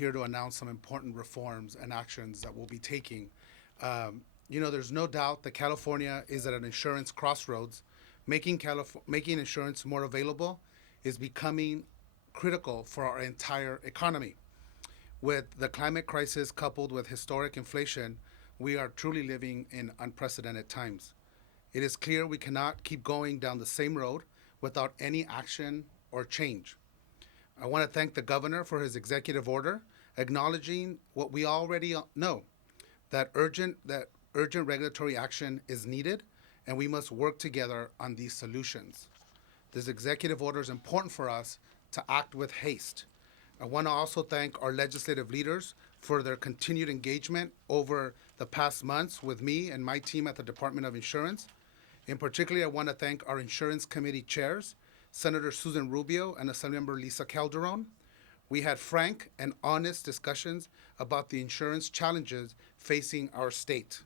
here to announce some important reforms and actions that we'll be taking. There's no doubt that California is at an insurance crossroads. Making insurance more available is becoming critical for our entire economy. With the climate crisis coupled with historic inflation, we are truly living in unprecedented times. It is clear we cannot keep going down the same road without any action or change. I want to thank the governor for his executive order acknowledging what we already know, that urgent regulatory action is needed and we must work together on these solutions. This executive order is important for us to act with haste. I want to also thank our legislative leaders for their continued engagement over the past months with me and my team at the Department of Insurance. In particular, I want to thank our Insurance Committee chairs, Senator Susan Rubio and Assemblymember Lisa Calderon. We had frank and honest discussions about the insurance challenges facing our state.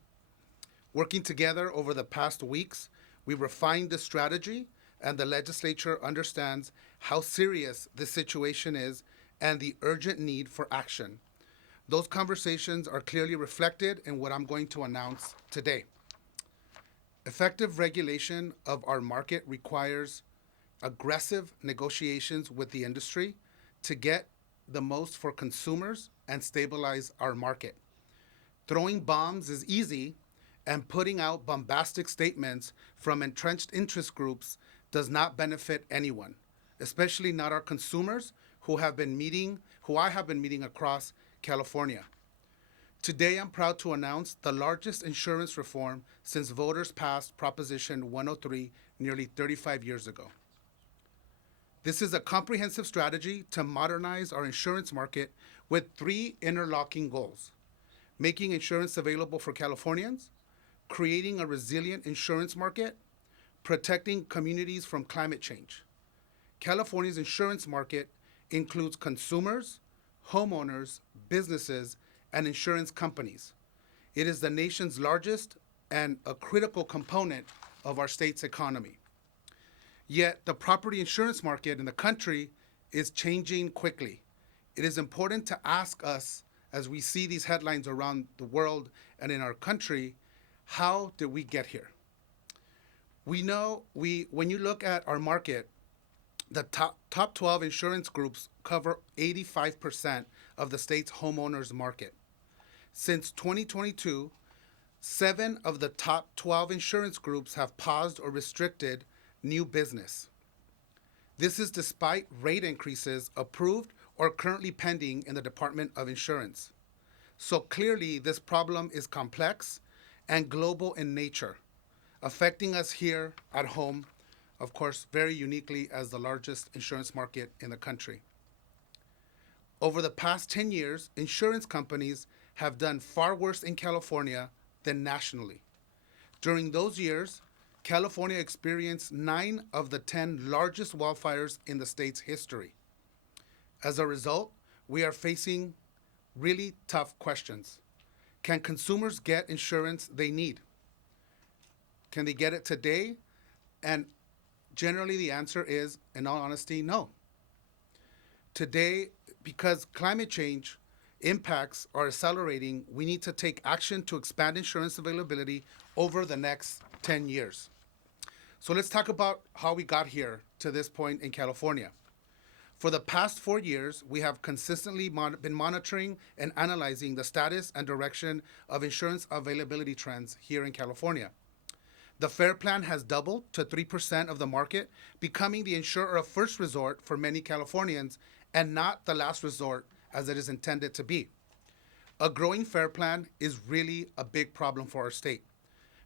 Working together over the past weeks, we refined the strategy, and the legislature understands how serious this situation is and the urgent need for action. Those conversations are clearly reflected in what I'm going to announce today. Effective regulation of our market requires aggressive negotiations with the industry to get the most for consumers and stabilize our market. Throwing bombs is easy, and putting out bombastic statements from entrenched interest groups does not benefit anyone, especially not our consumers who I have been meeting across California. Today, I'm proud to announce the largest insurance reform since voters passed Proposition 103 nearly 35 years ago. This is a comprehensive strategy to modernize our insurance market with three interlocking goals: making insurance available for Californians, creating a resilient insurance market, protecting communities from climate change. California's insurance market includes consumers, homeowners, businesses, and insurance companies. It is the nation's largest and a critical component of our state's economy. Yet, the property insurance market in the country is changing quickly. It is important to ask us, as we see these headlines around the world and in our country, how did we get here? When you look at our market, the top 12 insurance groups cover 85% of the state's homeowners market. Since 2022, 7 of the top 12 insurance groups have paused or restricted new business. This is despite rate increases approved or currently pending in the Department of Insurance. So clearly, this problem is complex and global in nature, affecting us here at home, of course, very uniquely as the largest insurance market in the country. Over the past 10 years, insurance companies have done far worse in California than nationally. During those years, California experienced 9 of the 10 largest wildfires in the state's history. As a result, we are facing really tough questions. Can consumers get insurance they need? Can they get it today? And generally the answer is, in all honesty, no. Today, because climate change impacts are accelerating, we need to take action to expand insurance availability over the next 10 years. So let's talk about how we got here to this point in California. For the past 4 years, we have consistently been monitoring and analyzing the status and direction of insurance availability trends here in California. The FAIR Plan has doubled to 3% of the market, becoming the insurer of first resort for many Californians and not the last resort as it is intended to be. A growing FAIR Plan is really a big problem for our state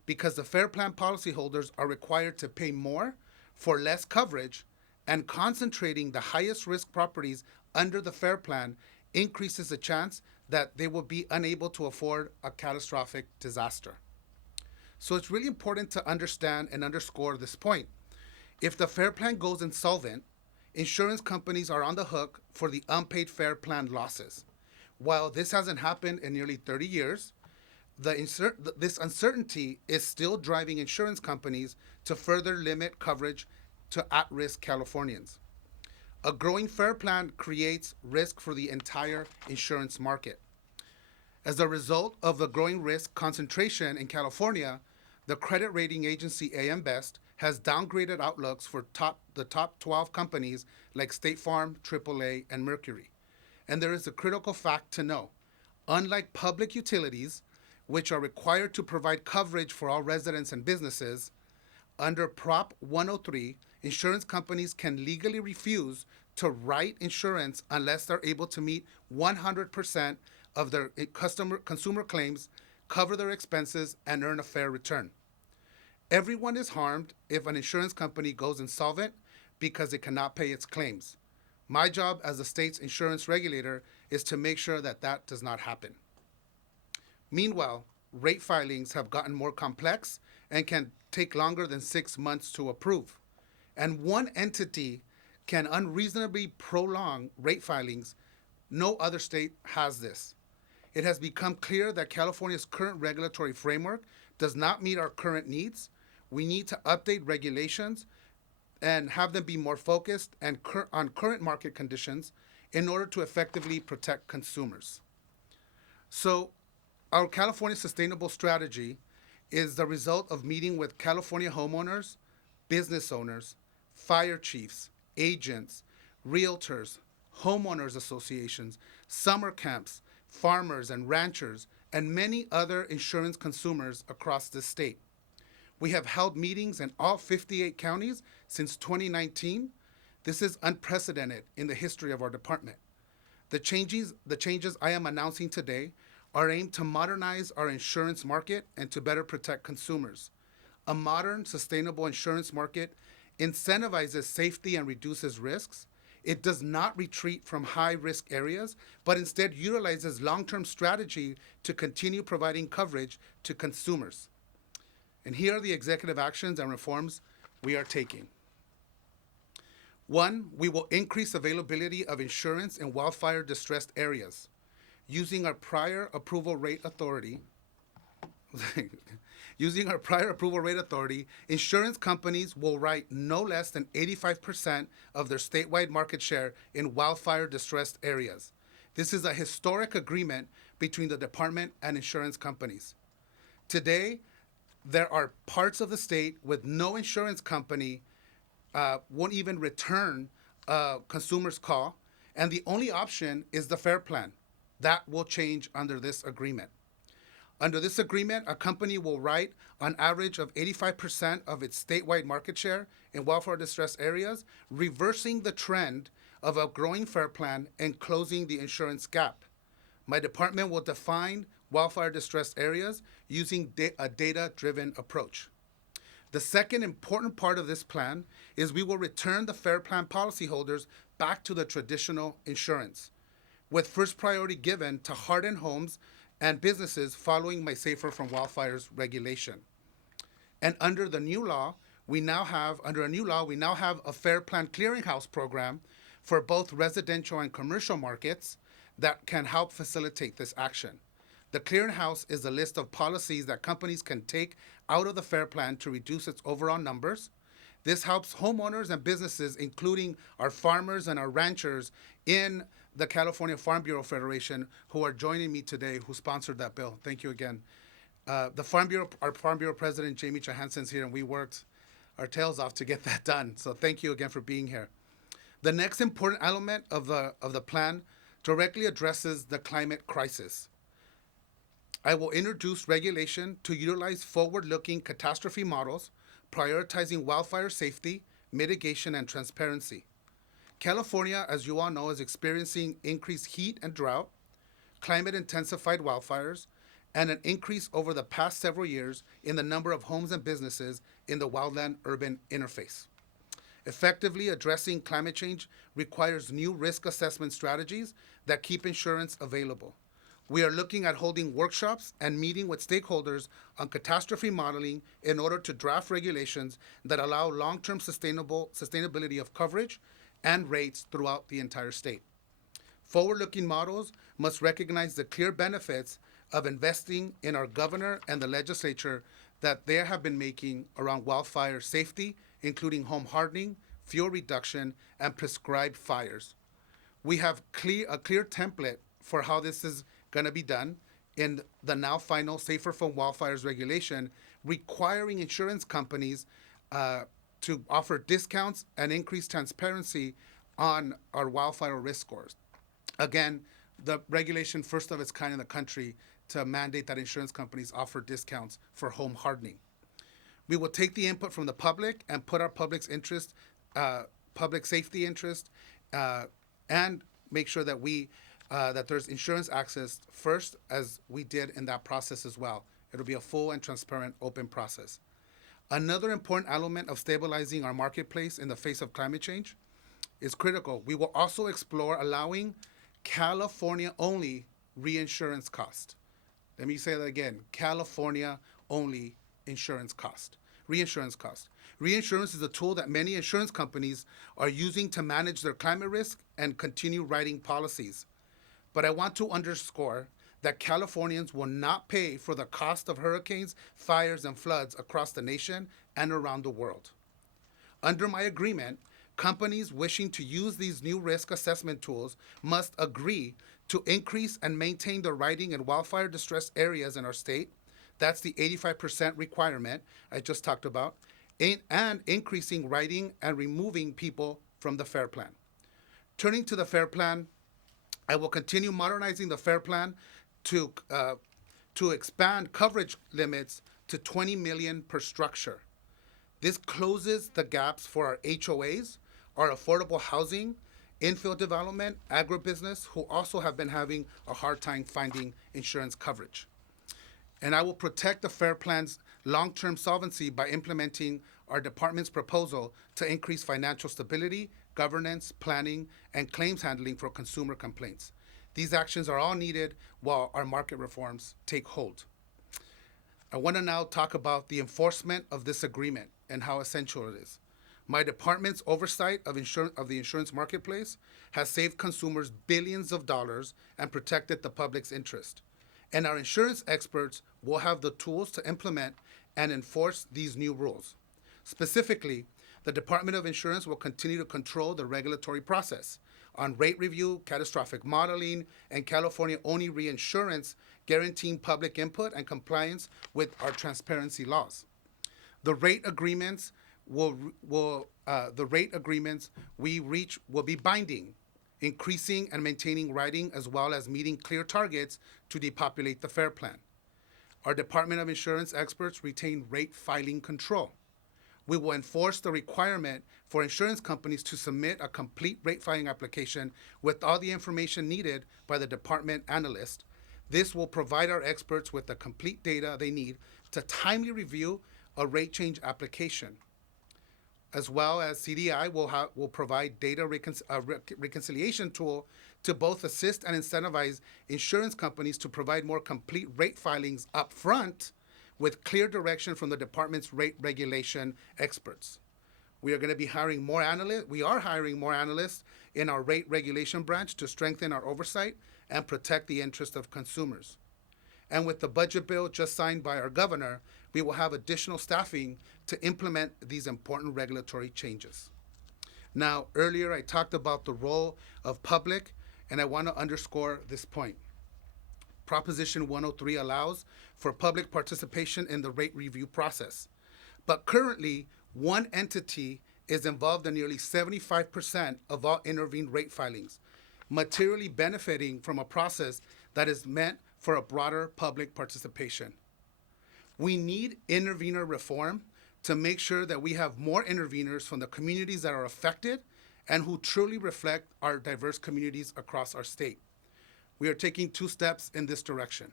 because the FAIR Plan policyholders are required to pay more for less coverage, and concentrating the highest risk properties under the FAIR Plan increases the chance that they will be unable to afford a catastrophic disaster. So it's really important to understand and underscore this point. If the FAIR Plan goes insolvent, insurance companies are on the hook for the unpaid FAIR Plan losses. While this hasn't happened in nearly 30 years, this uncertainty is still driving insurance companies to further limit coverage to at-risk Californians. A growing FAIR plan creates risk for the entire insurance market. As a result of the growing risk concentration in California, the credit rating agency AM Best has downgraded outlooks for the top 12 companies like State Farm, AAA, and Mercury. And there is a critical fact to know. Unlike public utilities, which are required to provide coverage for all residents and businesses, under Prop 103, insurance companies can legally refuse to write insurance unless they're able to meet 100% of their consumer claims, cover their expenses, and earn a fair return. Everyone is harmed if an insurance company goes insolvent because it cannot pay its claims. My job as the state's insurance regulator is to make sure that that does not happen. Meanwhile, rate filings have gotten more complex and can take longer than 6 months to approve. And one entity can unreasonably prolong rate filings. No other state has this. It has become clear that California's current regulatory framework does not meet our current needs. We need to update regulations and have them be more focused and on current market conditions in order to effectively protect consumers. So, our California Sustainable Strategy is the result of meeting with California homeowners, business owners, fire chiefs, agents, realtors, homeowners associations, summer camps, farmers and ranchers, and many other insurance consumers across the state. We have held meetings in all 58 counties since 2019. This is unprecedented in the history of our department. The changes I am announcing today are aimed to modernize our insurance market and to better protect consumers. A modern, sustainable insurance market incentivizes safety and reduces risks. It does not retreat from high-risk areas, but instead utilizes long-term strategy to continue providing coverage to consumers. And here are the executive actions and reforms we are taking. One, we will increase availability of insurance in wildfire distressed areas. Using our prior approval rate authority, insurance companies will write no less than 85% of their statewide market share in wildfire distressed areas. This is a historic agreement between the department and insurance companies. Today, there are parts of the state with no insurance company won't even return a consumer's call, and the only option is the FAIR plan. That will change under this agreement. Under this agreement, a company will write on average of 85% of its statewide market share in wildfire distressed areas, reversing the trend of a growing FAIR plan and closing the insurance gap. My department will define wildfire distressed areas using a data-driven approach. The second important part of this plan is we will return the FAIR plan policyholders back to the traditional insurance, with first priority given to hardened homes and businesses following my Safer from Wildfires regulation. And under a new law, we now have a FAIR plan clearinghouse program for both residential and commercial markets that can help facilitate this action. The clearinghouse is a list of policies that companies can take out of the FAIR plan to reduce its overall numbers. This helps homeowners and businesses, including our farmers and our ranchers in the California Farm Bureau Federation, who are joining me today, who sponsored that bill. Thank you again. Our Farm Bureau President, Jamie Johansson's here, and we worked our tails off to get that done. So thank you again for being here. The next important element of the plan directly addresses the climate crisis. I will introduce regulation to utilize forward-looking catastrophe models, prioritizing wildfire safety, mitigation, and transparency. California, as you all know, is experiencing increased heat and drought, climate-intensified wildfires, and an increase over the past several years in the number of homes and businesses in the wildland-urban interface. Effectively addressing climate change requires new risk assessment strategies that keep insurance available. We are looking at holding workshops and meeting with stakeholders on catastrophe modeling in order to draft regulations that allow long-term sustainability of coverage and rates throughout the entire state. Forward-looking models must recognize the clear benefits of investing in our governor and the legislature that they have been making around wildfire safety, including home hardening, fuel reduction, and prescribed fires. We have a clear template for how this is going to be done in the now final Safer from Wildfires regulation, requiring insurance companies to offer discounts and increase transparency on our wildfire risk scores. Again, the regulation first of its kind in the country to mandate that insurance companies offer discounts for home hardening. We will take the input from the public and put our public's interest, public safety interest, and make sure that that there's insurance access first, as we did in that process as well. It'll be a full and transparent, open process. Another important element of stabilizing our marketplace in the face of climate change is critical. We will also explore allowing California-only reinsurance cost. Let me say that again, California-only reinsurance cost. Reinsurance is a tool that many insurance companies are using to manage their climate risk and continue writing policies. But I want to underscore that Californians will not pay for the cost of hurricanes, fires, and floods across the nation and around the world. Under my agreement, companies wishing to use these new risk assessment tools must agree to increase and maintain the writing in wildfire distressed areas in our state. That's the 85% requirement I just talked about, and increasing writing and removing people from the FAIR Plan. Turning to the FAIR Plan, I will continue modernizing the FAIR Plan to expand coverage limits to 20 million per structure. This closes the gaps for our HOAs, our affordable housing, infill development, agribusiness, who also have been having a hard time finding insurance coverage. And I will protect the FAIR Plan's long-term solvency by implementing our department's proposal to increase financial stability, governance, planning, and claims handling for consumer complaints. These actions are all needed while our market reforms take hold. I want to now talk about the enforcement of this agreement and how essential it is. My department's oversight of the insurance marketplace has saved consumers billions of dollars and protected the public's interest. And our insurance experts will have the tools to implement and enforce these new rules. Specifically, the Department of Insurance will continue to control the regulatory process on rate review, catastrophic modeling, and California-only reinsurance, guaranteeing public input and compliance with our transparency laws. The rate agreements we reach will be binding, increasing and maintaining writing, as well as meeting clear targets to depopulate the FAIR Plan. Our Department of Insurance experts retain rate filing control. We will enforce the requirement for insurance companies to submit a complete rate filing application with all the information needed by the department analyst. This will provide our experts with the complete data they need to timely review a rate change application. As well as CDI will provide data reconciliation tool to both assist and incentivize insurance companies to provide more complete rate filings up front with clear direction from the department's rate regulation experts. We are going to be hiring more analysts. We are hiring more analysts in our rate regulation branch to strengthen our oversight and protect the interest of consumers. And with the budget bill just signed by our governor, we will have additional staffing to implement these important regulatory changes. Now, earlier I talked about the role of public, and I want to underscore this point. Proposition 103 allows for public participation in the rate review process. But currently, one entity is involved in nearly 75% of all intervened rate filings, materially benefiting from a process that is meant for a broader public participation. We need intervener reform to make sure that we have more interveners from the communities that are affected and who truly reflect our diverse communities across our state. We are taking 2 steps in this direction.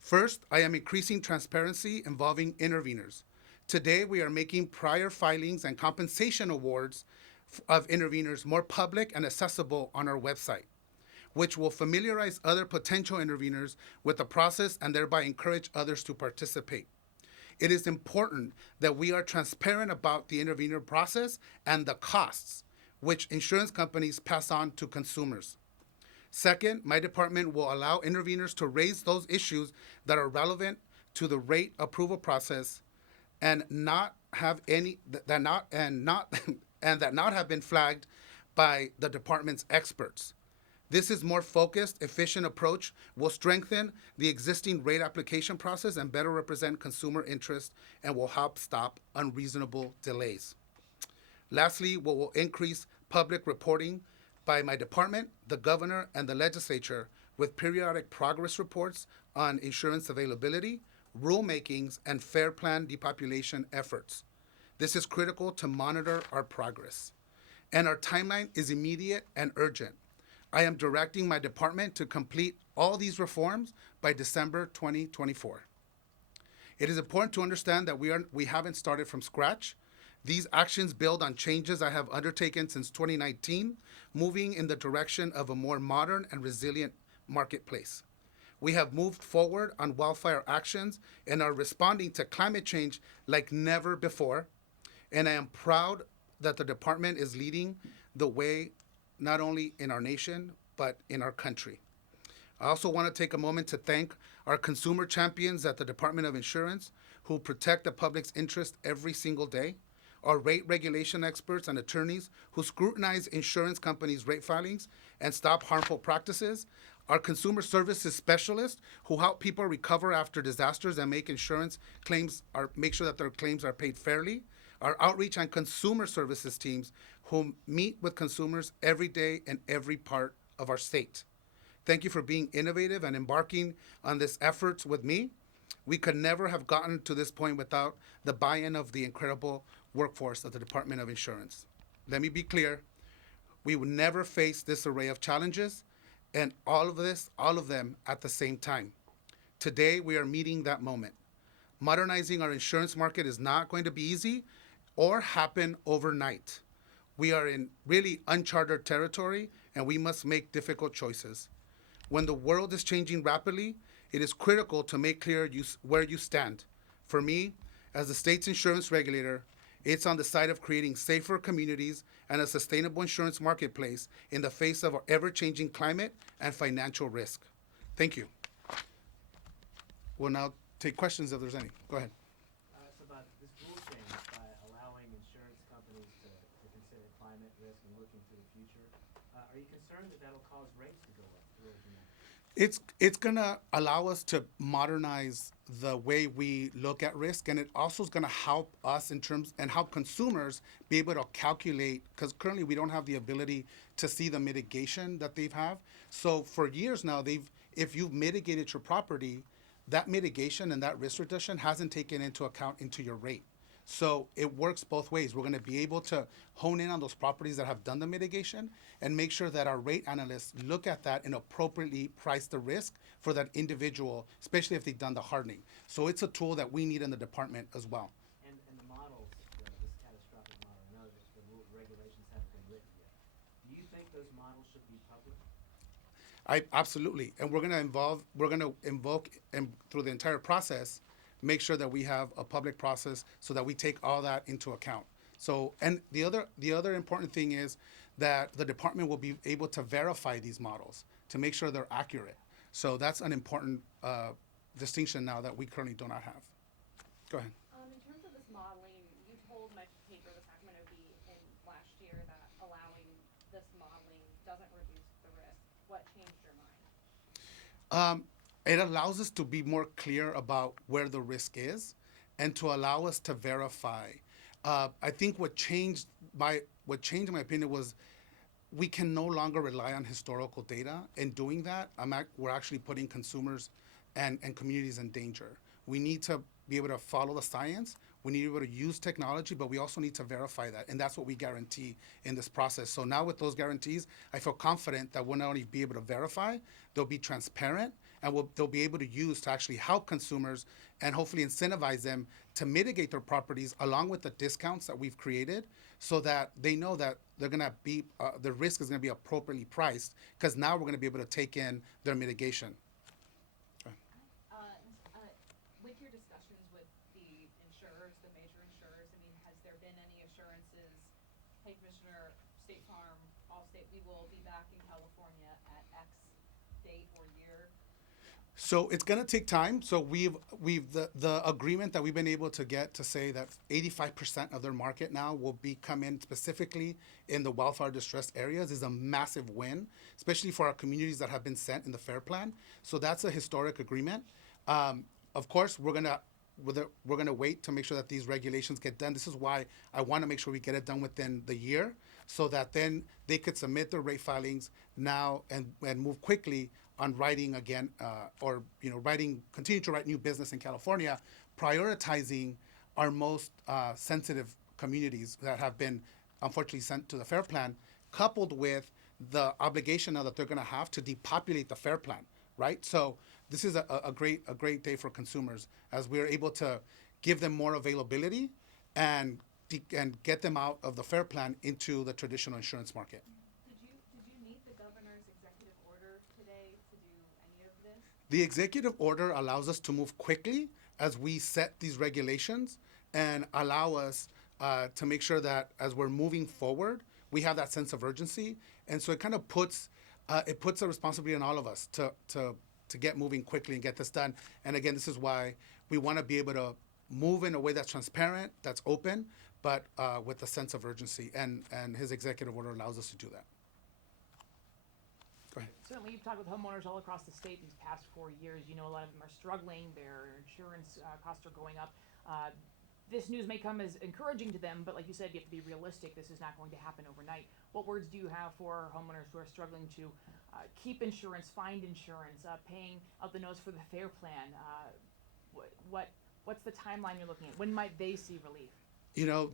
First, I am increasing transparency involving interveners. Today, we are making prior filings and compensation awards of interveners more public and accessible on our website, which will familiarize other potential interveners with the process and thereby encourage others to participate. It is important that we are transparent about the intervener process and the costs, which insurance companies pass on to consumers. Second, my department will allow interveners to raise those issues that are relevant to the rate approval process and not and that not have been flagged by the department's experts. This is more focused, efficient approach will strengthen the existing rate application process and better represent consumer interest and will help stop unreasonable delays. Lastly, we will increase public reporting by my department, the governor, and the legislature with periodic progress reports on insurance availability, rulemakings, and fair plan depopulation efforts. This is critical to monitor our progress. And our timeline is immediate and urgent. I am directing my department to complete all these reforms by December 2024. It is important to understand that we haven't started from scratch. These actions build on changes I have undertaken since 2019, moving in the direction of a more modern and resilient marketplace. We have moved forward on wildfire actions and are responding to climate change like never before. And I am proud that the department is leading the way not only in our nation, but in our country. I also want to take a moment to thank our consumer champions at the Department of Insurance who protect the public's interest every single day, our rate regulation experts and attorneys who scrutinize insurance companies' rate filings and stop harmful practices, our consumer services specialists who help people recover after disasters and make make sure that their claims are paid fairly, our outreach and consumer services teams who meet with consumers every day in every part of our state. Thank you for being innovative and embarking on this efforts with me. We could never have gotten to this point without the buy-in of the incredible workforce of the Department of Insurance. Let me be clear, we would never face this array of challenges and all of them at the same time. Today, we are meeting that moment. Modernizing our insurance market is not going to be easy or happen overnight. We are in really uncharted territory and we must make difficult choices. When the world is changing rapidly, it is critical to make clear where you stand. For me, as the state's insurance regulator, it's on the side of creating safer communities and a sustainable insurance marketplace in the face of our ever-changing climate and financial risk. Thank you. We'll now take questions if there's any. Go ahead. It's about this rule change by allowing insurance companies to consider climate risk and look into the future. Are you concerned that that'll cause rates to go up? It's going to allow us to modernize the way we look at risk, and it also is going to help us in terms and help consumers be able to calculate, because currently we don't have the ability to see the mitigation that they have. So for years now, if you've mitigated your property, that mitigation and that risk reduction hasn't taken into account into your rate. So it works both ways. We're going to be able to hone in on those properties that have done the mitigation and make sure that our rate analysts look at that and appropriately price the risk for that individual, especially if they've done the hardening. So it's a tool that we need in the department as well. And the models, this catastrophic model, I know that the regulations haven't been written yet. Do you think those models should be public? Absolutely. And we're going to invoke and through the entire process, make sure that we have a public process so that we take all that into account. So, and the other important thing is that the department will be able to verify these models to make sure they're accurate. So that's an important distinction now that we currently do not have. Go ahead. In terms of this modeling, you told my paper, the Sacramento Bee, in last year that allowing this modeling doesn't reduce the risk. What changed your mind? It allows us to be more clear about where the risk is and to allow us to verify. I think what changed my opinion was we can no longer rely on historical data. In doing that, we're actually putting consumers and communities in danger. We need to be able to follow the science. We need to be able to use technology, but we also need to verify that. And that's what we guarantee in this process. So now with those guarantees, I feel confident that we'll not only be able to verify, they'll be transparent, and they'll be able to use to actually help consumers and hopefully incentivize them to mitigate their properties along with the discounts that we've created so that they know that they're going to be, the risk is going to be appropriately priced because now we're going to be able to take in their mitigation. With your discussions with the insurers, the major insurers, I mean, has there been any assurances, hey, Commissioner, State Farm, Allstate, we will be back in California at X date or year? So it's going to take time. So the agreement that we've been able to get to say that 85% of their market now will be come in specifically in the wildfire distressed areas is a massive win, especially for our communities that have been sent in the FAIR plan. So that's a historic agreement. Of course, we're gonna wait to make sure that these regulations get done. This is why I want to make sure we get it done within the year, so that then they could submit their rate filings now and move quickly on writing again, or continue to write new business in California, prioritizing our most sensitive communities that have been unfortunately sent to the FAIR plan, coupled with the obligation now that they're going to have to depopulate the FAIR plan, right? So this is a great day for consumers as we're able to give them more availability and get them out of the FAIR plan into the traditional insurance market. Did you need the governor's executive order today to do any of this? The executive order allows us to move quickly as we set these regulations and allow us to make sure that as we're moving forward, we have that sense of urgency. And so it kind of puts a responsibility on all of us to get moving quickly and get this done. And again, this is why we want to be able to move in a way that's transparent, that's open, but with a sense of urgency. And his executive order allows us to do that. Go ahead. Certainly, you've talked with homeowners all across the state these past 4 years. You know, a lot of them are struggling. Their insurance costs are going up. This news may come as encouraging to them, but like you said, you have to be realistic. This is not going to happen overnight. What words do you have for homeowners who are struggling to keep insurance, find insurance, paying out the nose for the FAIR plan? What's the timeline you're looking at? When might they see relief? You know,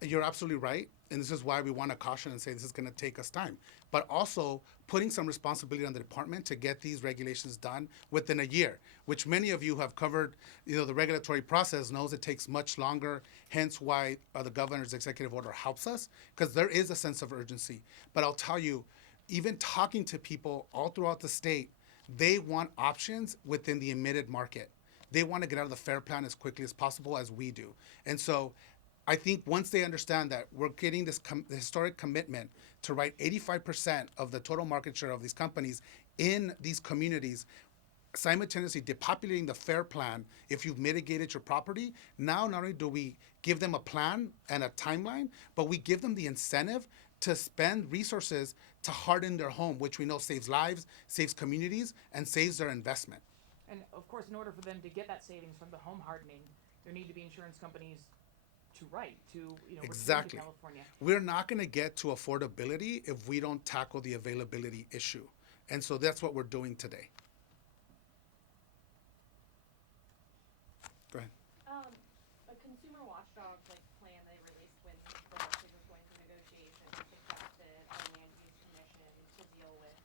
you're absolutely right. And this is why we want to caution and say this is going to take us time. But also putting some responsibility on the department to get these regulations done within a year, which many of you have covered, the regulatory process knows it takes much longer, hence why the governor's executive order helps us, because there is a sense of urgency. But I'll tell you, even talking to people all throughout the state, they want options within the admitted market. They want to get out of the FAIR plan as quickly as possible, as we do. And so I think once they understand that we're getting this historic commitment to write 85% of the total market share of these companies in these communities, simultaneously depopulating the FAIR plan if you've mitigated your property, now not only do we give them a plan and a timeline, but we give them the incentive to spend resources to harden their home, which we know saves lives, saves communities, and saves their investment. And of course, in order for them to get that savings from the home hardening, there need to be insurance companies to write to return to California. We're not going to get to affordability if we don't tackle the availability issue, and so that's what we're doing today. Go ahead. A consumer watchdog plan they released when the legislature was going through negotiations suggested a land use commission to deal with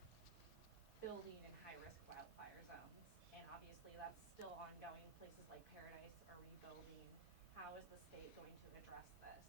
building in high-risk wildfire zones, and obviously that's still ongoing. Places like Paradise are rebuilding. How is the state going to address this?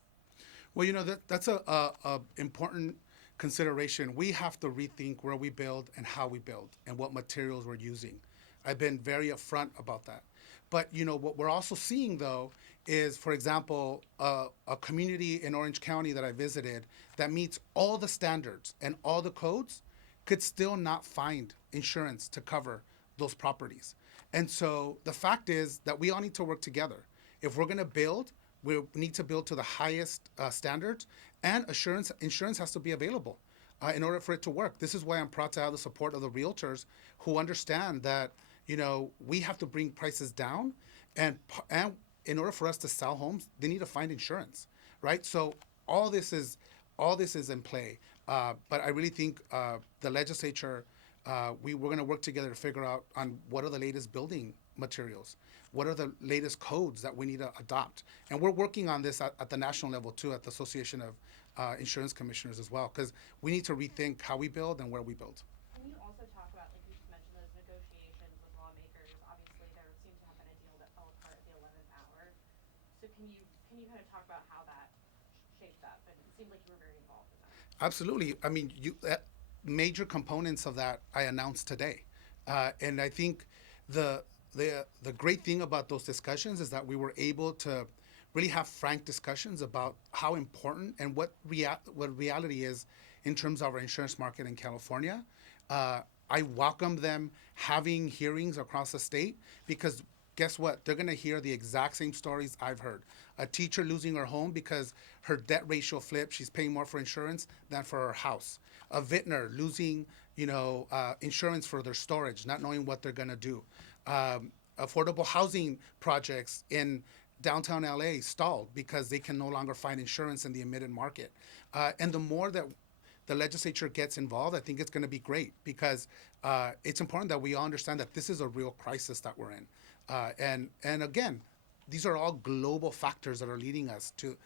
Well, that's a important consideration. We have to rethink where we build and how we build and what materials we're using. I've been very upfront about that. But what we're also seeing though is, for example, a community in Orange County that I visited that meets all the standards and all the codes could still not find insurance to cover those properties. And so the fact is that we all need to work together. If we're going to build, we need to build to the highest standards, and insurance has to be available in order for it to work. This is why I'm proud to have the support of the realtors who understand that we have to bring prices down, and in order for us to sell homes, they need to find insurance, right? So all this is in play. But I really think the legislature, we're going to work together to figure out on what are the latest building materials, what are the latest codes that we need to adopt. And we're working on this at the national level too, at the Association of Insurance Commissioners as well, because we need to rethink how we build and where we build. Can you also talk about, like you just mentioned, those negotiations with lawmakers? Obviously, there seemed to have been a deal that fell apart at the 11th hour. So can you kind of talk about how that shaped up? And it seemed like you were very involved in that. Absolutely. I mean, major components of that I announced today, and I think the great thing about those discussions is that we were able to really have frank discussions about how important and what reality is in terms of our insurance market in California. I welcome them having hearings across the state because guess what? They're going to hear the exact same stories I've heard. A teacher losing her home because her debt ratio flipped. She's paying more for insurance than for her house. A vintner losing, insurance for their storage, not knowing what they're going to do. Affordable housing projects in downtown LA stalled because they can no longer find insurance in the admitted market. And the more that the legislature gets involved, I think it's going to be great because it's important that we all understand that this is a real crisis that we're in. And again, these are all global factors that are leading us to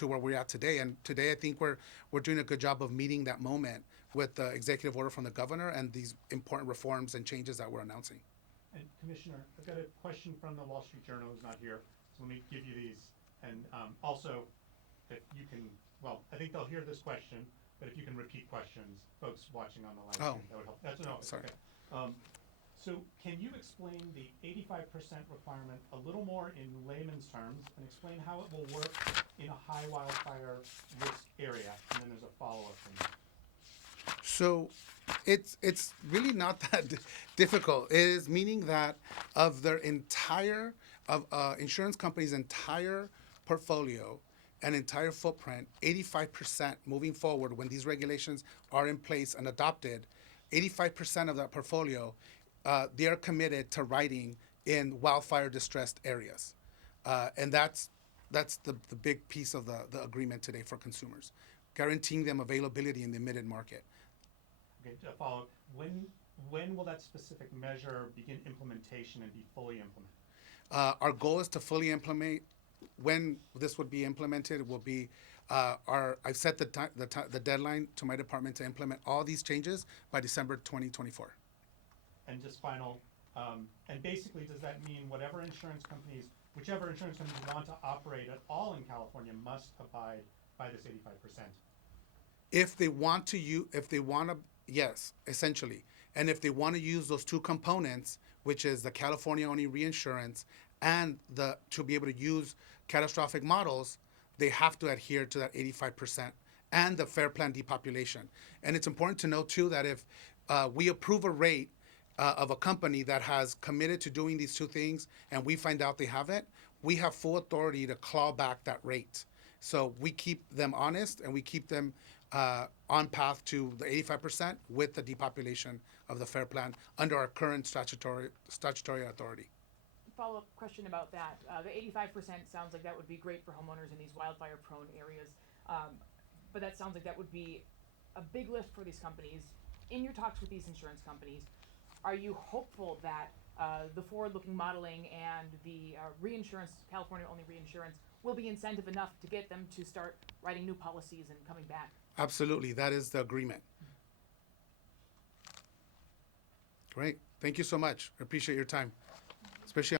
where we're at today. And today, I think we're doing a good job of meeting that moment with the executive order from the governor and these important reforms and changes that we're announcing. And Commissioner, I've got a question from the Wall Street Journal who's not here, so let me give you these. And also, if you can, well, I think they'll hear this question, but if you can repeat questions, folks watching on the live stream, that would help. That's no, it's Sorry. okay. So can you explain the 85% requirement a little more in layman's terms and explain how it will work in a high wildfire risk area? And then there's a follow-up from you. So it's really not that difficult. It is meaning that of their entire insurance company's entire portfolio and entire footprint, 85% moving forward when these regulations are in place and adopted, 85% of that portfolio, they are committed to writing in wildfire distressed areas, and that's the big piece of the agreement today for consumers, guaranteeing them availability in the admitted market. Okay, to follow, when will that specific measure begin implementation and be fully implemented? Our goal is to fully implement. When this would be implemented will be I've set the deadline to my department to implement all these changes by December 2024. And just final, and basically, does that mean whichever insurance companies want to operate at all in California must abide by this 85%? If they want to, yes, essentially. And if they want to use those two components, which is the California-only reinsurance and to be able to use catastrophic models, they have to adhere to that 85% and the fair plan depopulation. And it's important to note, too, that if we approve a rate of a company that has committed to doing these two things and we find out they haven't, we have full authority to claw back that rate. So we keep them honest and we keep them on path to the 85% with the depopulation of the fair plan under our current statutory authority. Follow-up question about that. The 85% sounds like that would be great for homeowners in these wildfire-prone areas, but that sounds like that would be a big lift for these companies. In your talks with these insurance companies, are you hopeful that the forward-looking modeling and the reinsurance, California-only reinsurance, will be incentive enough to get them to start writing new policies and coming back? Absolutely. That is the agreement. Great. Thank you so much. I appreciate your time, especially